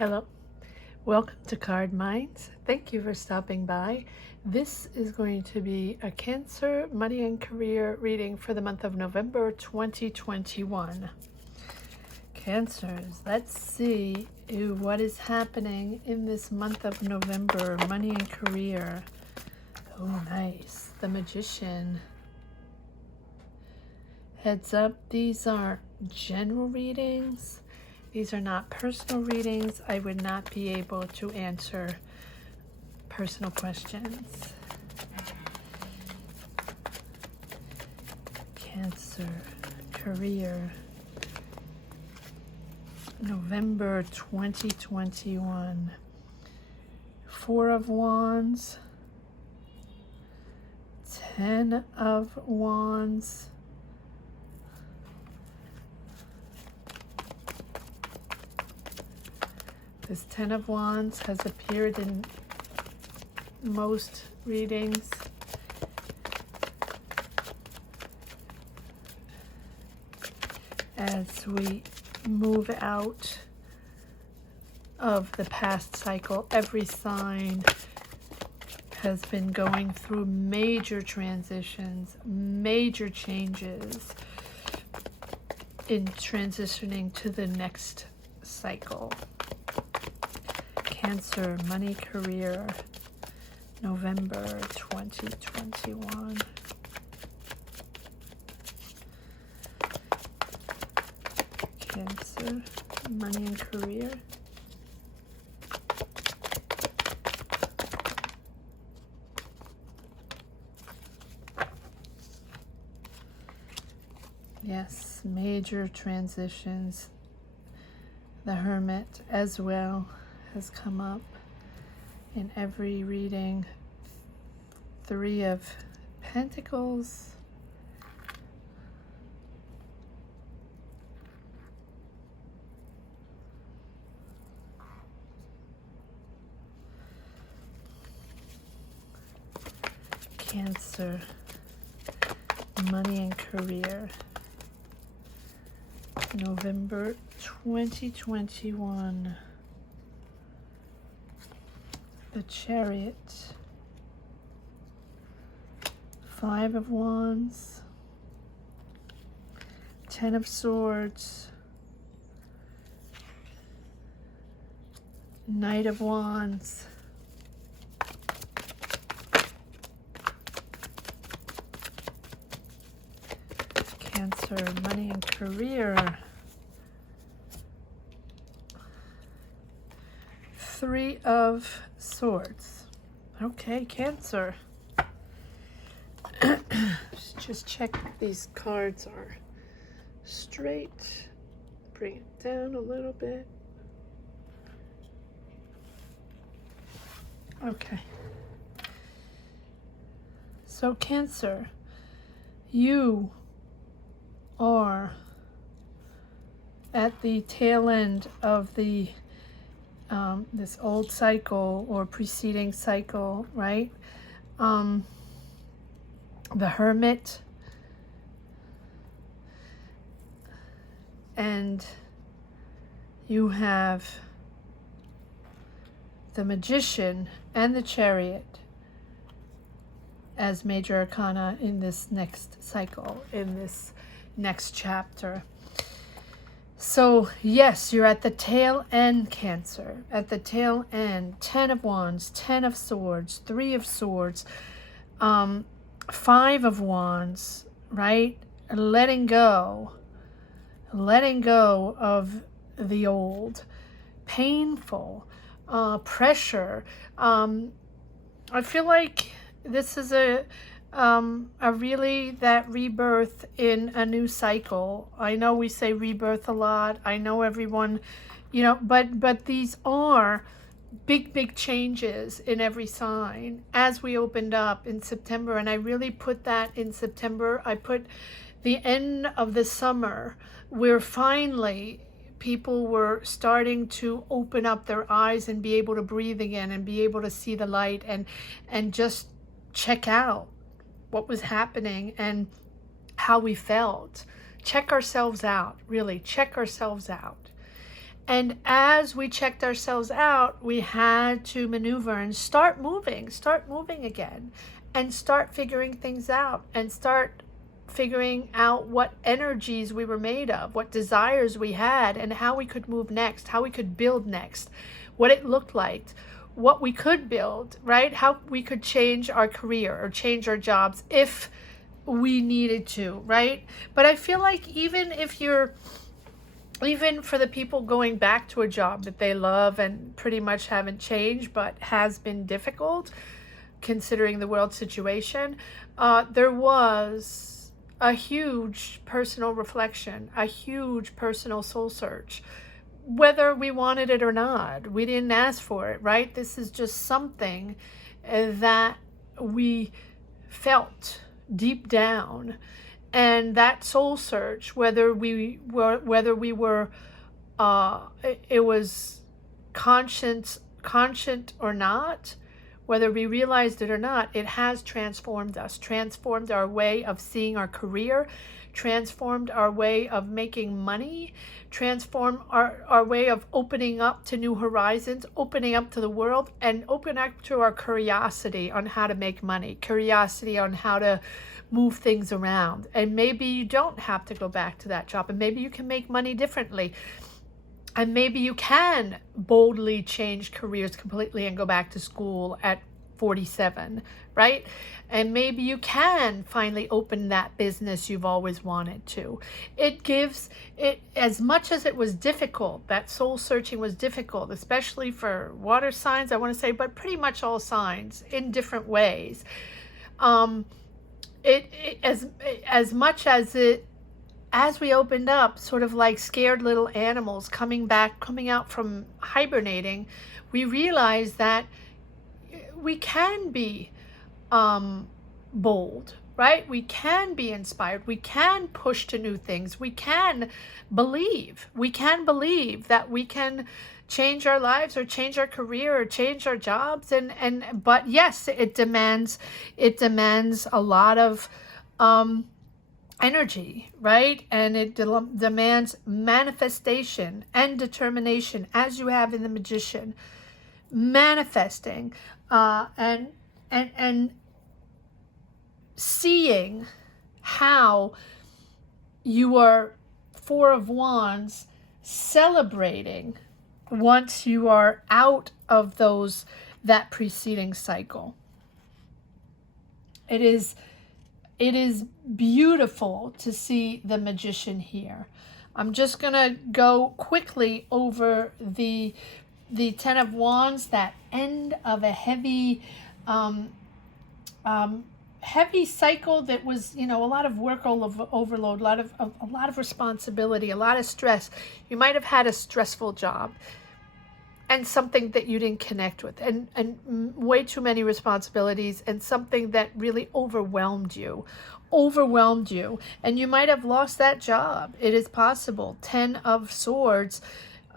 Hello, welcome to Card Minds. Thank you for stopping by. This is going to be a Cancer, Money and Career reading for the month of November 2021. Cancers, let's see what is happening in this month of November, money and career. Oh, nice. The Magician. Heads up, these are general readings. These are not personal readings. I would not be able to answer personal questions. Cancer, career, November 2021. Four of Wands, 10 of Wands, this 10 of Wands has appeared in most readings. As we move out of the past cycle, every sign has been going through major transitions, major changes in transitioning to the next cycle. Cancer, money, career, November 2021. Cancer, money and career. Yes, major transitions. The Hermit as well has come up in every reading. Three of Pentacles. Cancer, money and career, November 2021. The Chariot, Five of Wands, 10 of Swords, Knight of Wands, Cancer, money and career, Three of Swords. Okay, Cancer. Just check these cards are straight. Bring it down a little bit. Okay. So Cancer, you are at the tail end of the this old cycle or preceding cycle, right? The Hermit and you have the Magician and the Chariot as major arcana in this next cycle, in this next chapter. So yes, you're at the tail end, Cancer. At the tail end, 10 of Wands, 10 of Swords, 3 of Swords, 5 of Wands, right? Letting go of the old, painful, pressure. I feel like this is a really that rebirth in a new cycle. I know we say rebirth a lot. I know everyone, but these are big changes in every sign as we opened up in September. And I really put that in September. I put the end of the summer where finally people were starting to open up their eyes and be able to breathe again and be able to see the light and just check out what was happening and how we felt. Check ourselves out, really check ourselves out. And as we checked ourselves out, we had to maneuver and start moving again, and start figuring things out, and start figuring out what energies we were made of, what desires we had, and how we could move next, how we could build next, what it looked like, what we could build, right? How we could change our career or change our jobs if we needed to, right? But I feel like even for the people going back to a job that they love and pretty much haven't changed, but has been difficult considering the world situation, there was a huge personal reflection, a huge personal soul search, whether we wanted it or not. We didn't ask for it, right? This is just something that we felt deep down. And that soul search, whether we were it was conscient or not, whether we realized it or not, it has transformed us, transformed our way of seeing our career, transformed our way of making money, transformed our way of opening up to new horizons, opening up to the world, and open up to our curiosity on how to make money, curiosity on how to move things around. And maybe you don't have to go back to that job, and maybe you can make money differently. And maybe you can boldly change careers completely and go back to school at 47, right? And maybe you can finally open that business you've always wanted to. It gives it, as much as it was difficult, that soul searching was difficult, especially for water signs, I want to say, but pretty much all signs in different ways. As much as it, as we opened up, sort of like scared little animals coming out from hibernating, we realized that we can be bold, right? We can be inspired. We can push to new things. We can believe. We can believe that we can change our lives or change our career or change our jobs. But yes, it demands a lot of energy, right? And it demands manifestation and determination, as you have in the Magician, manifesting and seeing how you are Four of Wands, celebrating once you are out of that preceding cycle. It is beautiful to see the Magician here. I'm just going to go quickly over the Ten of Wands, that end of a heavy cycle that was, a lot of work overload, a lot of responsibility, a lot of stress. You might have had a stressful job and something that you didn't connect with, and way too many responsibilities, and something that really overwhelmed you, and you might have lost that job. It is possible. 10 of Swords,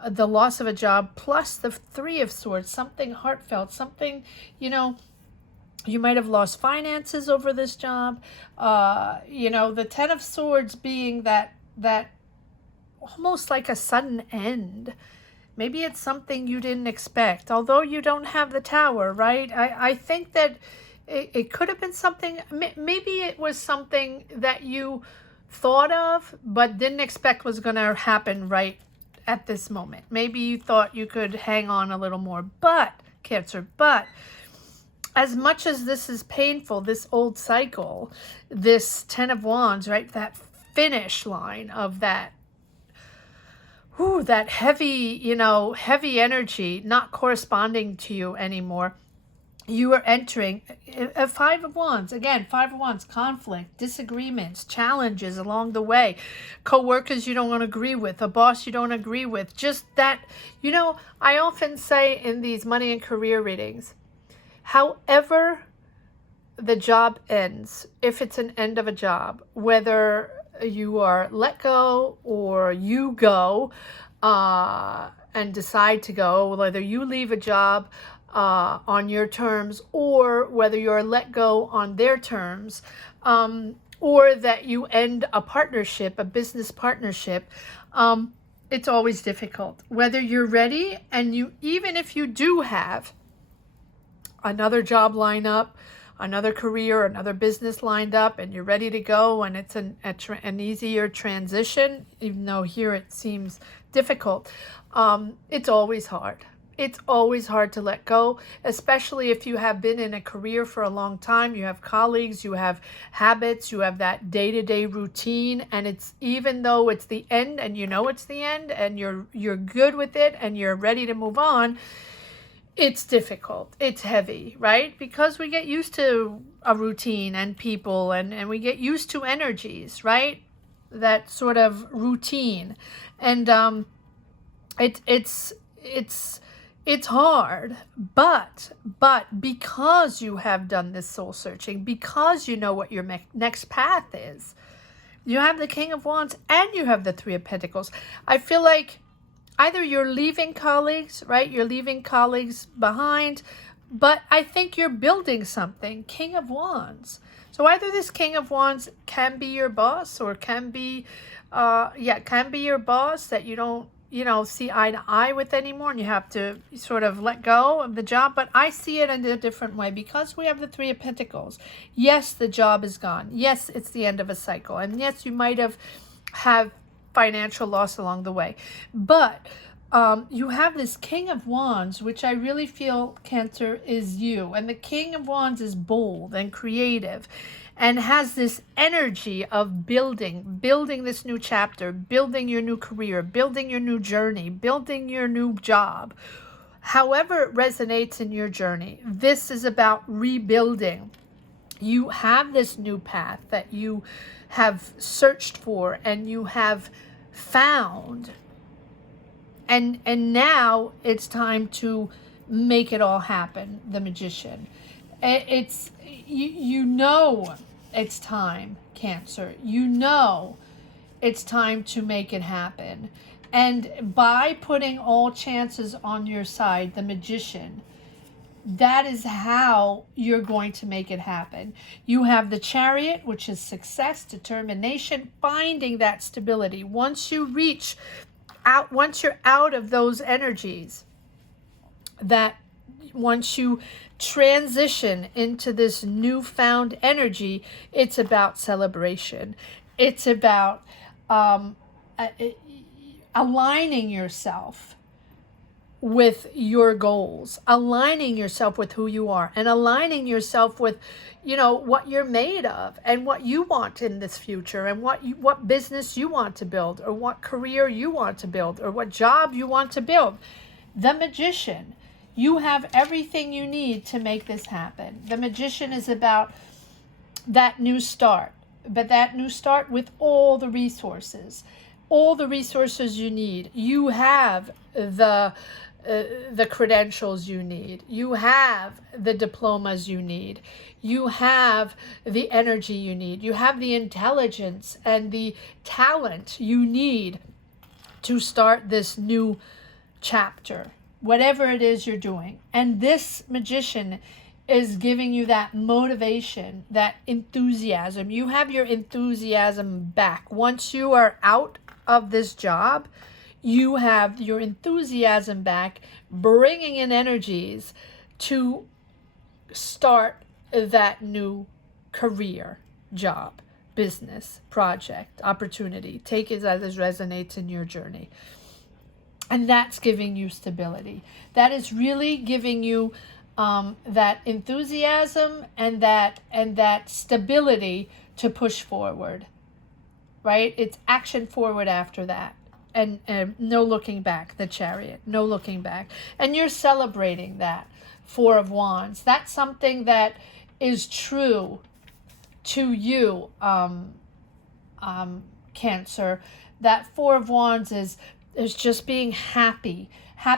the loss of a job, plus the 3 of Swords, something heartfelt, something, you might have lost finances over this job. The 10 of Swords being that almost like a sudden end. Maybe it's something you didn't expect, although you don't have the Tower, right? I think that it could have been something, maybe it was something that you thought of but didn't expect was going to happen right at this moment. Maybe you thought you could hang on a little more, Cancer, but as much as this is painful, this old cycle, this 10 of Wands, right? That finish line of that heavy, heavy energy not corresponding to you anymore. You are entering a 5 of Wands. Again, 5 of Wands, conflict, disagreements, challenges along the way, co-workers you don't agree with, a boss you don't agree with. Just that, I often say in these money and career readings, however the job ends, if it's an end of a job, whether you are let go or you go and decide to go, whether you leave a job on your terms, or whether you're let go on their terms, or that you end a partnership, a business partnership, It's always difficult. Whether you're ready, and even if you do have another job lined up, another career, another business lined up, and you're ready to go, and it's an easier transition, even though here it seems difficult, it's always hard. It's always hard to let go, especially if you have been in a career for a long time. You have colleagues, you have habits, you have that day-to-day routine, and it's, even though it's the end and you know it's the end and you're good with it and you're ready to move on, it's difficult. It's heavy, right? Because we get used to a routine and people, and we get used to energies, right? That sort of routine. And it's hard, but because you have done this soul searching, because you know what your next path is, you have the King of Wands and you have the Three of Pentacles. I feel like either you're leaving colleagues, right? You're leaving colleagues behind, but I think you're building something. King of Wands. So either this King of Wands can be your boss, or can be your boss that you don't, see eye to eye with anymore, and you have to sort of let go of the job. But I see it in a different way, because we have the Three of Pentacles. Yes, the job is gone. Yes, it's the end of a cycle. And yes, you might have financial loss along the way. But you have this King of Wands, which I really feel, Cancer, is you. And the King of Wands is bold and creative, and has this energy of building this new chapter, building your new career, building your new journey, building your new job. However it resonates in your journey, this is about rebuilding. You have this new path that you have searched for and you have found. And now it's time to make it all happen, the Magician. It's, you know it's time, Cancer. You know it's time to make it happen. And by putting all chances on your side, the Magician, that is how you're going to make it happen. You have the Chariot, which is success, determination, finding that stability. Once you're out of those energies, that once you transition into this newfound energy, it's about celebration. It's about aligning yourself with your goals, aligning yourself with who you are, and aligning yourself with, what you're made of, and what you want in this future, and what business you want to build, or what career you want to build, or what job you want to build. The Magician, you have everything you need to make this happen. The Magician is about that new start, but that new start with all the resources you need. You have the credentials you need. You have the diplomas you need. You have the energy you need. You have the intelligence and the talent you need to start this new chapter, whatever it is you're doing. And this Magician is giving you that motivation, that enthusiasm. You have your enthusiasm back. Once you are out of this job, you have your enthusiasm back, bringing in energies to start that new career, job, business, project, opportunity. Take it as resonates in your journey. And that's giving you stability. That is really giving you that enthusiasm and that stability to push forward, right? It's action forward after that. And no looking back, the Chariot, no looking back. And you're celebrating that Four of Wands. That's something that is true to you, Cancer. That Four of Wands is just being happy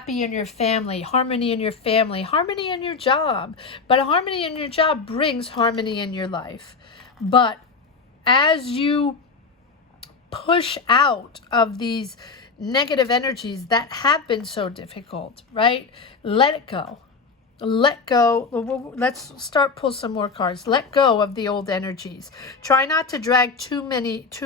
in your family, harmony in your family, harmony in your job. But harmony in your job brings harmony in your life. But as you push out of these negative energies that have been so difficult, right? Let it go. Let go. Let's pull some more cards. Let go of the old energies. Try not to drag too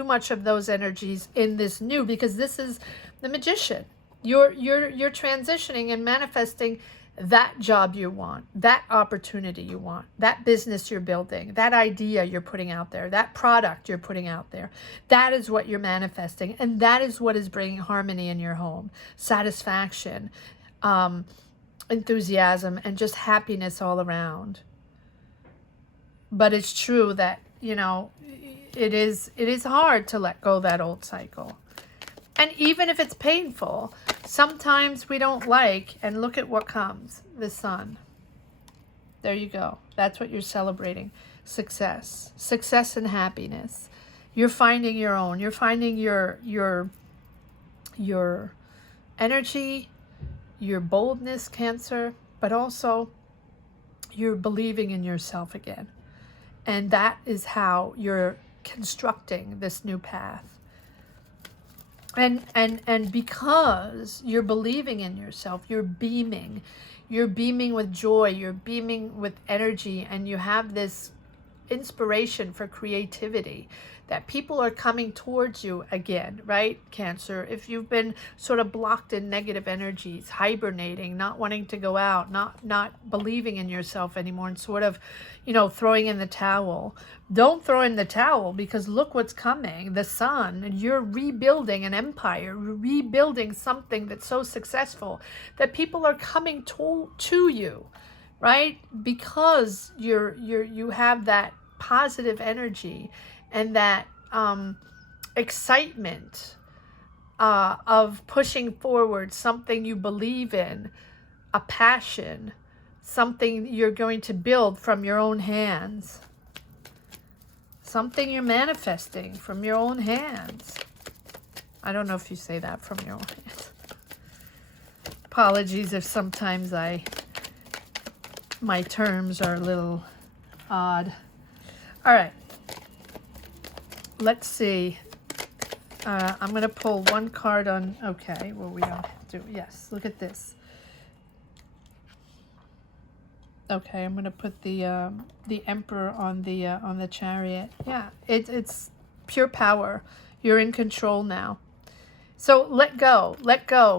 much of those energies in this new, because this is the Magician. You're transitioning and manifesting that job you want, that opportunity you want, that business you're building, that idea you're putting out there, that product you're putting out there. That is what you're manifesting, and that is what is bringing harmony in your home, satisfaction, enthusiasm, and just happiness all around. But it's true that, it is hard to let go of that old cycle. And even if it's painful, sometimes we don't like, and look at what comes, the sun. There you go. That's what you're celebrating. Success and happiness. You're finding your own. You're finding your energy, your boldness, Cancer, but also you're believing in yourself again. And that is how you're constructing this new path. And because you're believing in yourself, you're beaming with joy, you're beaming with energy, and you have this inspiration for creativity, that people are coming towards you again, right, Cancer? If you've been sort of blocked in negative energies, hibernating, not wanting to go out, not believing in yourself anymore, and sort of, throwing in the towel. Don't throw in the towel, because look what's coming. The sun. You're rebuilding an empire, rebuilding something that's so successful that people are coming to you, right? Because you have that positive energy and that excitement of pushing forward something you believe in, a passion, something you're going to build from your own hands, something you're manifesting from your own hands. I don't know if you say that, from your own hands. Apologies if sometimes my terms are a little odd. All right. Let's see. I'm going to pull one card on, okay, well, we don't do, yes, look at this. Okay, I'm going to put the Emperor on the Chariot. Yeah, it's pure power. You're in control now. So let go,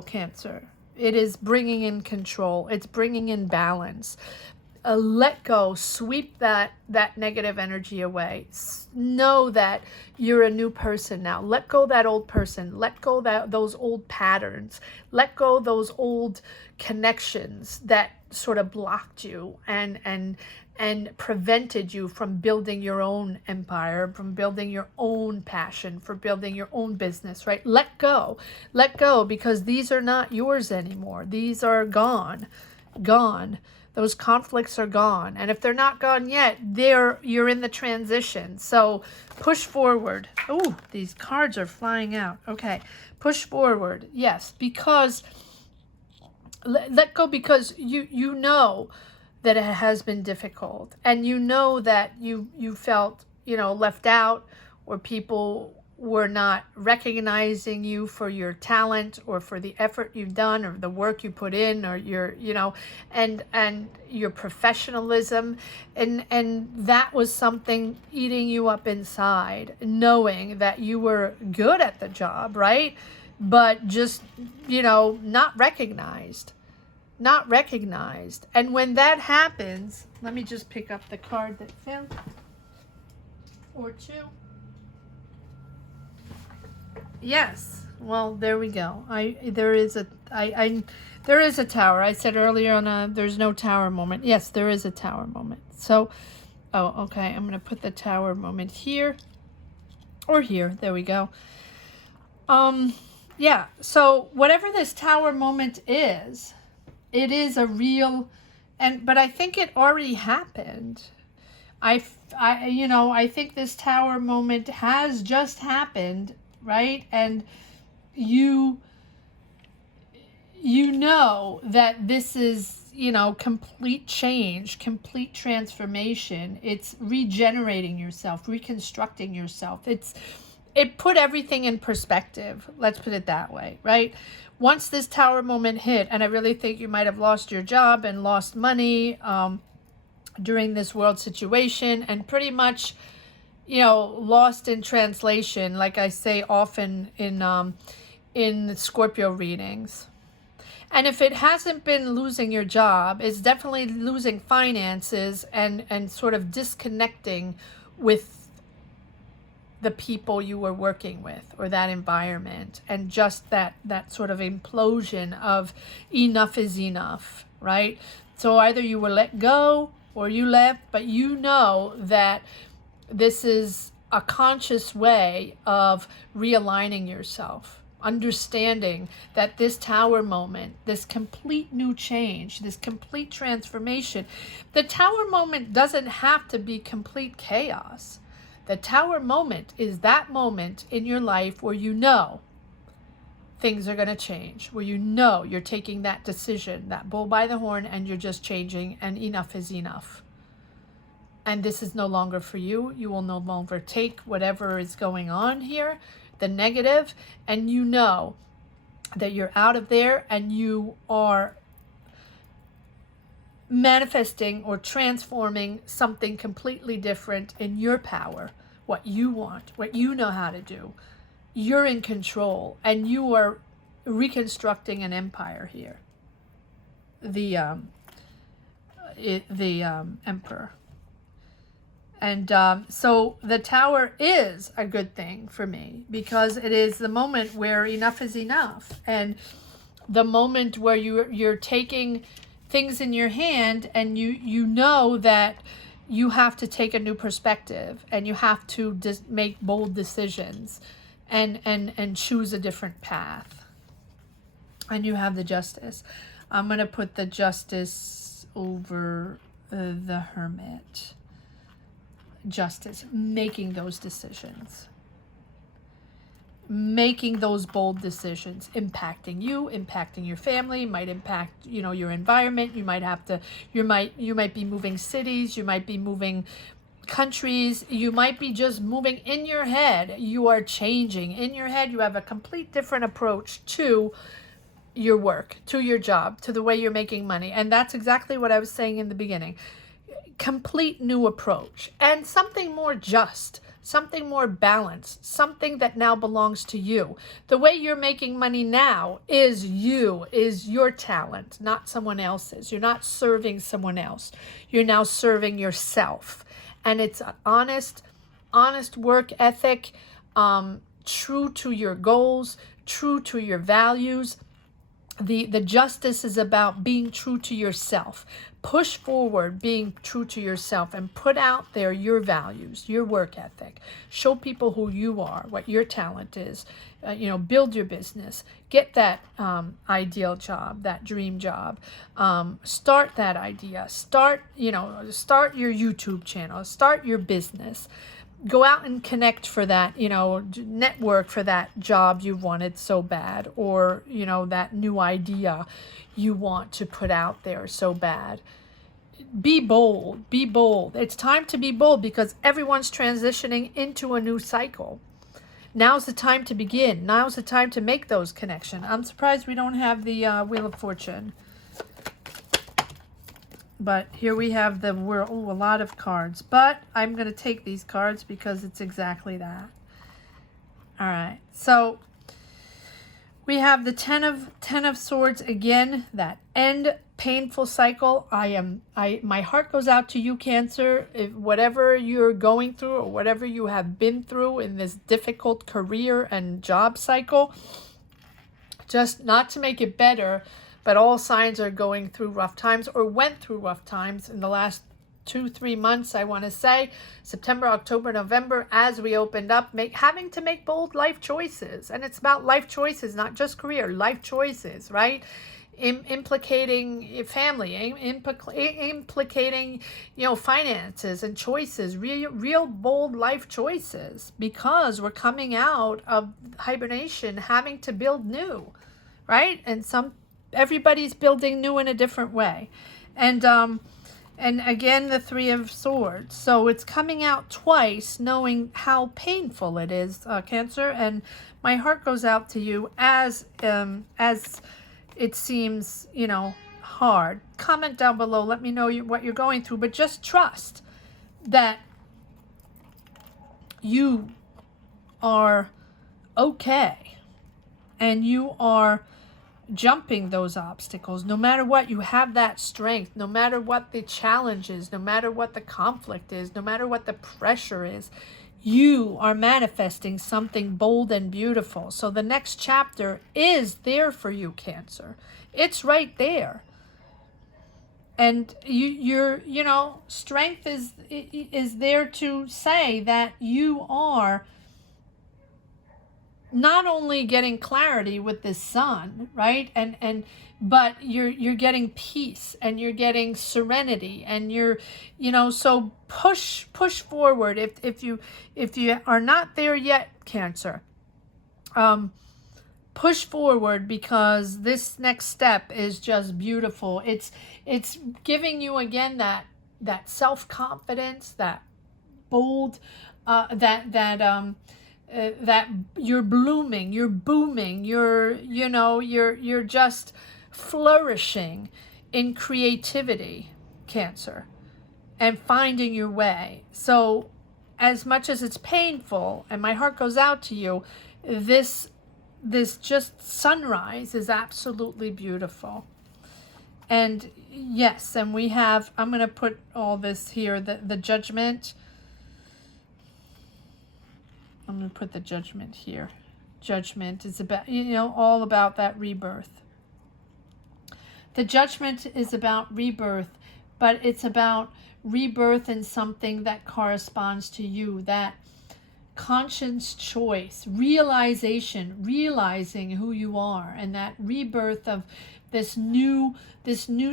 Cancer. It is bringing in control. It's bringing in balance. Let go, sweep that negative energy away. Know that you're a new person now. Let go that old person. Let go those old patterns. Let go those old connections that sort of blocked you and prevented you from building your own empire, from building your own passion, for building your own business, right? Let go, because these are not yours anymore. These are gone. Those conflicts are gone. And if they're not gone yet, you're in the transition. So push forward. Oh, these cards are flying out. Okay. Push forward. Yes, because let go, because you know that it has been difficult, and you know that you felt, left out, or people were not recognizing you for your talent or for the effort you've done or the work you put in, or your, and your professionalism. And that was something eating you up inside, knowing that you were good at the job, right? But just, not recognized. And when that happens, let me just pick up the card that fell, or two. Yes. Well, there we go. There is a tower. I said earlier on there's no tower moment. Yes, there is a tower moment. So, okay. I'm going to put the tower moment here or here. There we go. Yeah. So whatever this tower moment is, it is a real, but I think it already happened. I think this tower moment has just happened. Right? And you know that this is, complete change, complete transformation. It's regenerating yourself, reconstructing yourself. It put everything in perspective. Let's put it that way, right? Once this tower moment hit, and I really think you might have lost your job and lost money during this world situation, and pretty much lost in translation, like I say often in in the Scorpio readings. And if it hasn't been losing your job, it's definitely losing finances and sort of disconnecting with the people you were working with or that environment, and just that sort of implosion of enough is enough, right? So either you were let go or you left, but you know that this is a conscious way of realigning yourself, understanding that this tower moment, this complete new change, this complete transformation, the tower moment doesn't have to be complete chaos. The tower moment is that moment in your life where you know things are going to change, where you know you're taking that decision, that bull by the horn, and you're just changing, and enough is enough. And this is no longer for you. You will no longer take whatever is going on here, the negative, and you know that you're out of there and you are manifesting or transforming something completely different in your power, what you want, what you know how to do. You're in control, and you are reconstructing an empire here. The emperor. And so the tower is a good thing for me, because it is the moment where enough is enough, and the moment where you're taking things in your hand, and you know that you have to take a new perspective, and you have to make bold decisions, and choose a different path. And you have the Justice. I'm going to put the Justice over the Hermit. Justice, making those decisions, making those bold decisions, impacting you, impacting your family, might impact, your environment. You might be moving cities, you might be moving countries, you might be just moving in your head. You are changing in your head. You have a complete different approach to your work, to your job, to the way you're making money. And that's exactly what I was saying in the beginning. Complete new approach, and something more just, something more balanced, something that now belongs to you. The way you're making money now is your talent, not someone else's. You're not serving someone else. You're now serving yourself. And it's an honest work ethic, true to your goals, true to your values. The Justice is about being true to yourself. Push forward, being true to yourself, and put out there your values, your work ethic. Show people who you are, what your talent is. Build your business. Get that ideal job, that dream job. Start that idea. Start your YouTube channel. Start your business. Go out and connect for that, network for that job you wanted so bad, or, that new idea you want to put out there so bad. Be bold, be bold. It's time to be bold, because everyone's transitioning into a new cycle. Now's the time to begin. Now's the time to make those connections. I'm surprised we don't have the Wheel of Fortune. But here we have the World. Oh, a lot of cards. But I'm going to take these cards because it's exactly that. All right. So we have the Ten of Swords again. That end painful cycle. My heart goes out to you, Cancer. If whatever you're going through, or whatever you have been through in this difficult career and job cycle, just not to make it better, but all signs are going through rough times, or went through rough times in the last 2-3 months, I want to say. September, October, November, as we opened up, having to make bold life choices. And it's about life choices, not just career, life choices, right? Implicating family, implicating, finances and choices, real bold life choices, because we're coming out of hibernation, having to build new, right? And everybody's building new in a different way. And again, the Three of Swords. So it's coming out twice, knowing how painful it is, Cancer. And my heart goes out to you as it seems, hard. Comment down below. Let me know what you're going through. But just trust that you are okay. and you are jumping those obstacles. No matter what, you have that strength. No matter what the challenge is, no matter what the conflict is, no matter what the pressure is, you are manifesting something bold and beautiful. So the next chapter is there for you, Cancer. It's right there. And you know, strength is there to say that you are not only getting clarity with this sun, right? But you're getting peace, and you're getting serenity, and you're, you know, so push forward. If you are not there yet, Cancer, push forward, because this next step is just beautiful. It's giving you again that self-confidence, that bold, that you're blooming, you're booming, you're just flourishing in creativity, Cancer, and finding your way. So as much as it's painful, and my heart goes out to you, this just sunrise is absolutely beautiful. And yes, and we have, I'm going to put all this here, the judgment. I'm going to put the judgment here. Judgment is about, you know, all about that rebirth. The judgment is about rebirth, but it's about rebirth in something that corresponds to you, that conscious choice, realizing who you are, and that rebirth of this new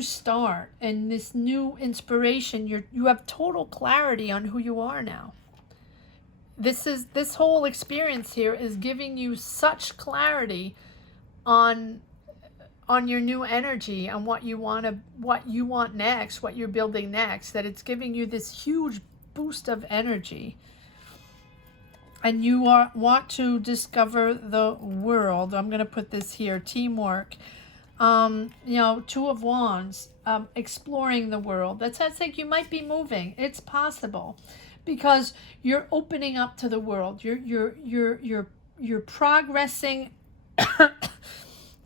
start and this new inspiration. You have total clarity on who you are now. This whole experience here is giving you such clarity on your new energy, on what you want next, what you're building next, that it's giving you this huge boost of energy. And you want to discover the world. I'm going to put this here, teamwork. You know, Two of Wands, exploring the world. That sounds like you might be moving. It's possible, because you're opening up to the world. You're progressing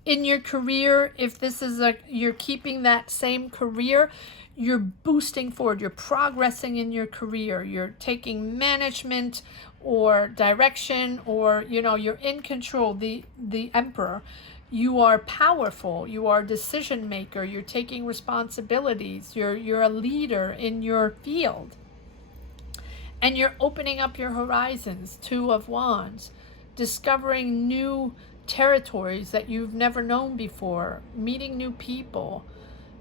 in your career. If this is you're keeping that same career, you're boosting forward. You're progressing in your career. You're taking management or direction, or, you know, you're in control. The Emperor. You are powerful. You are a decision maker. You're taking responsibilities. You're a leader in your field. And you're opening up your horizons. Two of Wands. Discovering new territories that you've never known before. Meeting new people.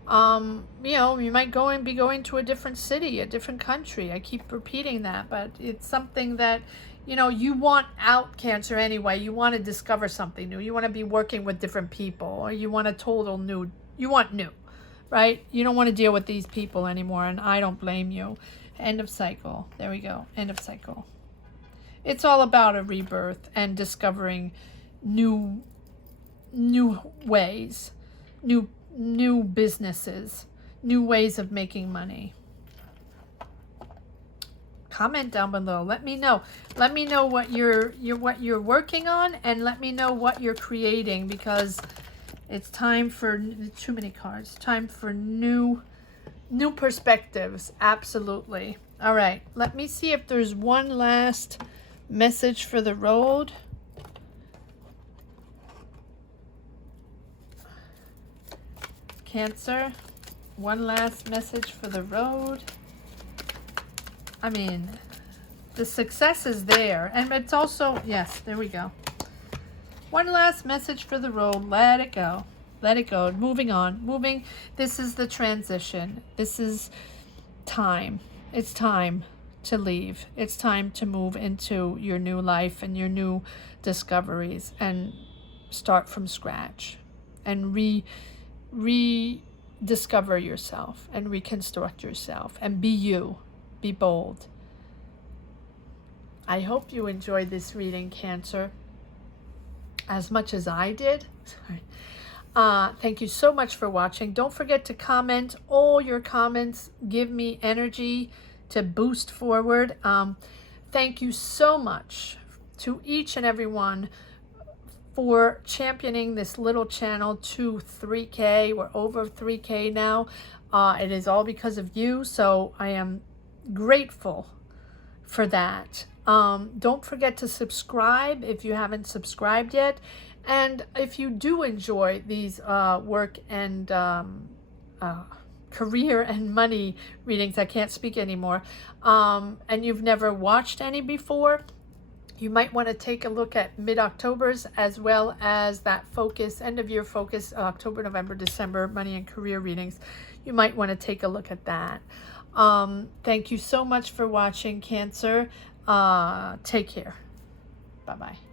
You know, you might be going to a different city, a different country. I keep repeating that, but it's something that, you know, you want out, Cancer, anyway. You want to discover something new. You want to be working with different people, or you want a total new, you want new, right? You don't want to deal with these people anymore, and I don't blame you. End of cycle. There we go. End of cycle. It's all about a rebirth and discovering new ways, new businesses, new ways of making money. Comment down below. Let me know. Let me know what you're working on, and let me know what you're creating, because it's time for too many cards. Time for new perspectives. Absolutely. All right. Let me see if there's one last message for the road. Cancer, one last message for the road. I mean, the success is there, and it's also, yes, there we go. One last message for the road. Let it go. Let it go. Moving on. Moving. This is the transition. This is time. It's time to leave. It's time to move into your new life and your new discoveries, and start from scratch, and rediscover yourself, and reconstruct yourself, and be you. Be bold. I hope you enjoyed this reading, Cancer, as much as I did. Thank you so much for watching. Don't forget to comment. All your comments give me energy to boost forward. Thank you so much to each and every one for championing this little channel to 3K. We're over 3K now. It is all because of you, so I am grateful for that. Don't forget to subscribe if you haven't subscribed yet. And if you do enjoy these work and career and money readings, I can't speak anymore, and you've never watched any before, you might want to take a look at mid-October's as well as that focus, end of year focus, October, November, December, money and career readings. You might want to take a look at that. Thank you so much for watching, Cancer. Take care. Bye-bye.